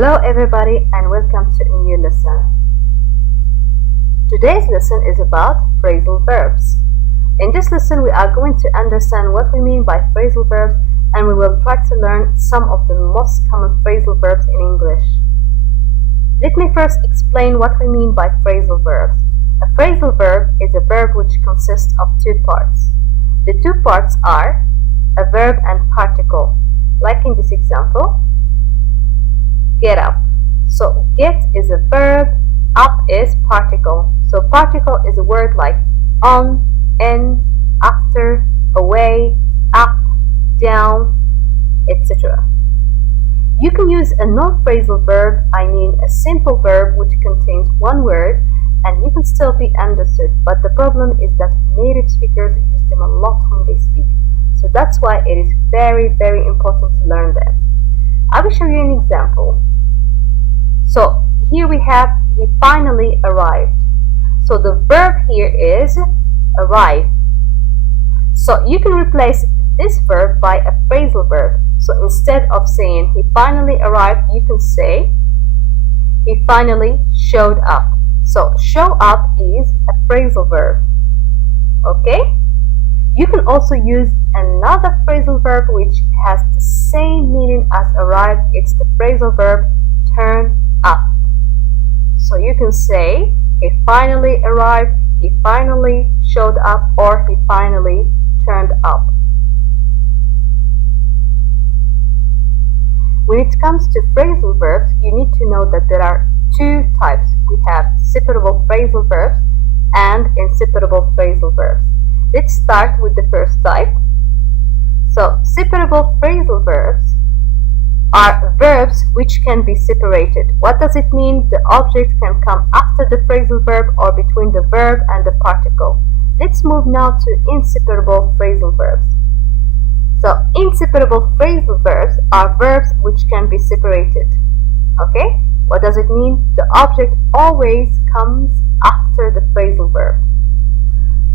Hello everybody and welcome to a new lesson. Today's lesson is about phrasal verbs. In this lesson we are going to understand what we mean by phrasal verbs and we will try to learn some of the most common phrasal verbs in English. Let me first explain what we mean by phrasal verbs. A phrasal verb is a verb which consists of two parts. The two parts are a verb and particle, like in this example. Get up. So get is a verb, up is particle. So particle is a word like on, in, after, away, up, down, etc. You can use a non-phrasal verb, I mean a simple verb which contains one word, and you can still be understood, but the problem is that native speakers use them a lot when they speak. So that's why it is very, very important to learn them. I will show you an example. So here we have he finally arrived. So the verb here is arrive. So you can replace this verb by a phrasal verb. So instead of saying he finally arrived, you can say he finally showed up. So show up is a phrasal verb. Okay? You can also use another phrasal verb which has the same meaning as arrive. It's the phrasal verb turn up. So you can say he finally arrived, he finally showed up, or he finally turned up. When it comes to phrasal verbs, you need to know that there are two types. We have separable phrasal verbs and inseparable phrasal verbs. Let's start with the first type. So separable phrasal verbs are verbs which can be separated. What does it mean? The object can come after the phrasal verb or between the verb and the particle. Let's move now to inseparable phrasal verbs. So inseparable phrasal verbs are verbs which can be separated. Okay? What does it mean? The object always comes after the phrasal verb.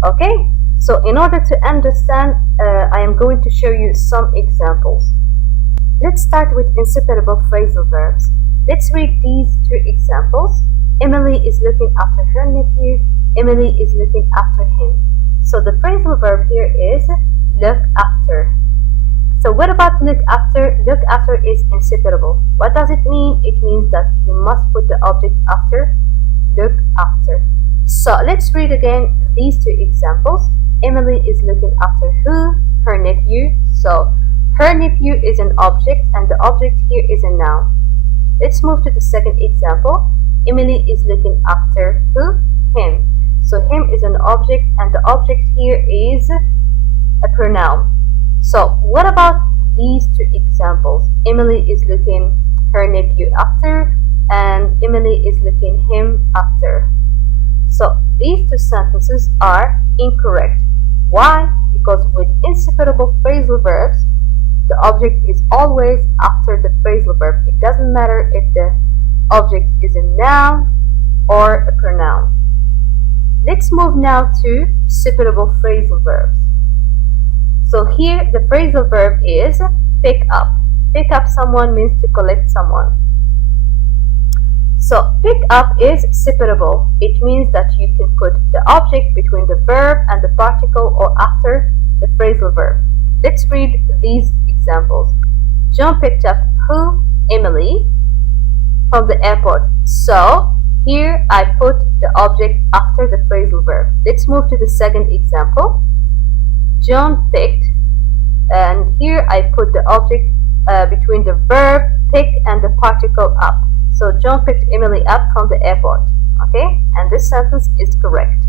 Okay? So in order to understand, I am going to show you some examples. Let's start with inseparable phrasal verbs. Let's read these two examples. Emily is looking after her nephew. Emily is looking after him. So the phrasal verb here is look after. So what about look after? Look after is inseparable. What does it mean? It means that you must put the object after look after. So let's read again these two examples. Emily is looking after who? Her nephew. So her nephew is an object and the object here is a noun. Let's move to the second example. Emily is looking after who? Him. So him is an object and the object here is a pronoun. So what about these two examples? Emily is looking her nephew after and Emily is looking him after. So these two sentences are incorrect. Why? Because with inseparable phrasal verbs, the object is always after the phrasal verb. It doesn't matter if the object is a noun or a pronoun. Let's move now to separable phrasal verbs. So here the phrasal verb is pick up. Pick up someone means to collect someone. So pick up is separable. It means that you can put the object between the verb and the particle or after the phrasal verb. Let's read these examples. John picked up who? Emily from the airport. So here I put the object after the phrasal verb. Let's move to the second example. John picked, and here I put the object between the verb pick and the particle up. So John picked Emily up from the airport. Okay, and this sentence is correct.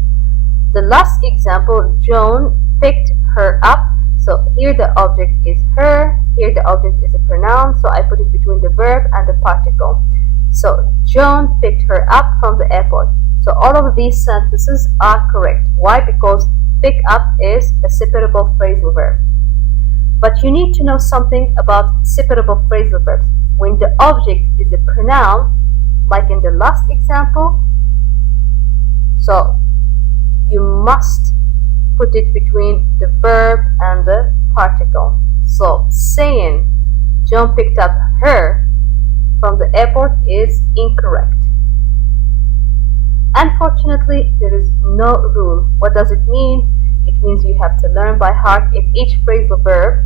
The last example, John picked her up. So here the object is her, here the object is a pronoun, so I put it between the verb and the particle. So John picked her up from the airport. So all of these sentences are correct. Why? Because pick up is a separable phrasal verb. But you need to know something about separable phrasal verbs. When the object is a pronoun, like in the last example, so you must put it between the verb and the particle. So saying John picked up her from the airport is incorrect. Unfortunately, there is no rule. What does it mean? It means you have to learn by heart if each phrasal verb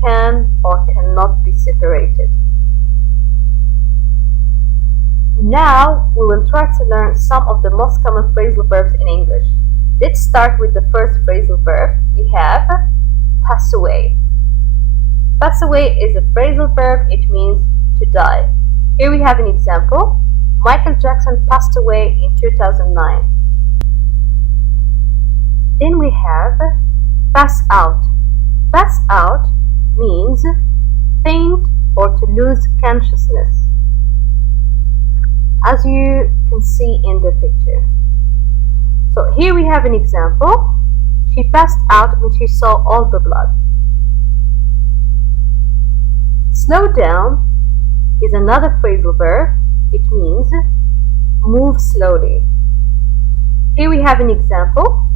can or cannot be separated. Now we will try to learn some of the most common phrasal verbs in English. Let's start with the first phrasal verb. We have pass away. Pass away is a phrasal verb. It means to die. Here we have an example. Michael Jackson passed away in 2009. Then we have pass out. Pass out means faint or to lose consciousness, as you can see in the picture. So here we have an example. She passed out when she saw all the blood. Slow down is another phrasal verb. It means move slowly. Here we have an example.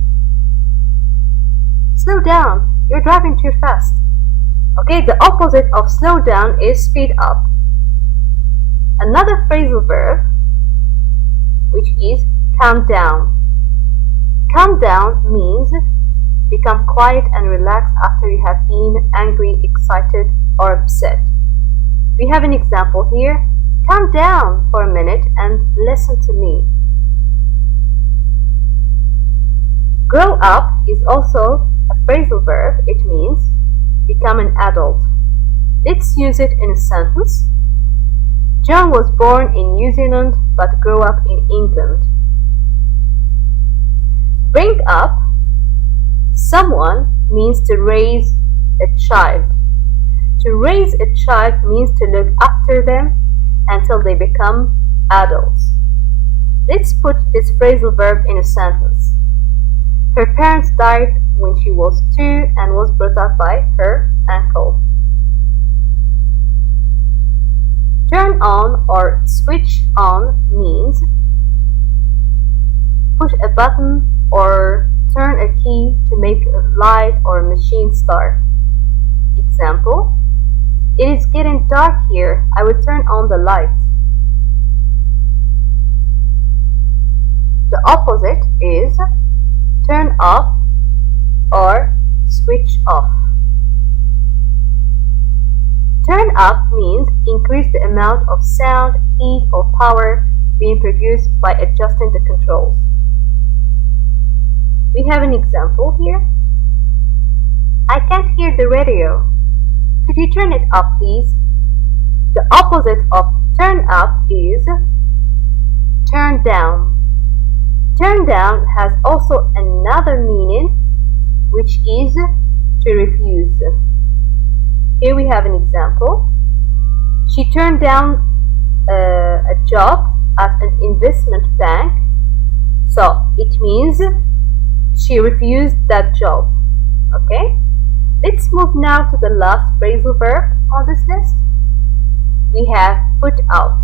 Slow down, you're driving too fast. Okay, the opposite of slow down is speed up. Another phrasal verb, which is calm down. Calm down means become quiet and relaxed after you have been angry, excited, or upset. We have an example here. Calm down for a minute and listen to me. Grow up is also a phrasal verb. It means become an adult. Let's use it in a sentence. John was born in New Zealand but grew up in England. Bring up someone means to raise a child. To raise a child means to look after them until they become adults. Let's put this phrasal verb in a sentence. Her parents died when she was 2 and was brought up by her uncle. Turn on or switch on means push a button or turn a key to make a light or a machine start. Example: it is getting dark here. I will turn on the light. The opposite is turn off or switch off. Turn up means increase the amount of sound, heat, or power being produced by adjusting the controls. We have an example here. I can't hear the radio. Could you turn it up, please? The opposite of turn up is turn down. Turn down has also another meaning, which is to refuse. Here we have an example. She turned down a job at an investment bank, so it means she refused that job. Okay? Let's move now to the last phrasal verb on this list. We have put out.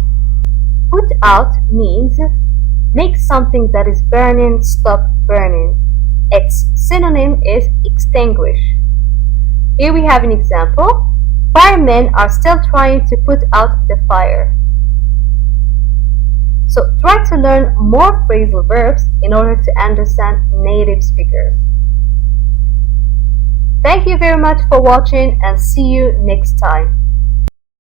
Put out means make something that is burning stop burning. Its synonym is extinguish. Here we have an example. Firemen are still trying to put out the fire. So try to learn more phrasal verbs in order to understand native speakers. Thank you very much for watching and see you next time.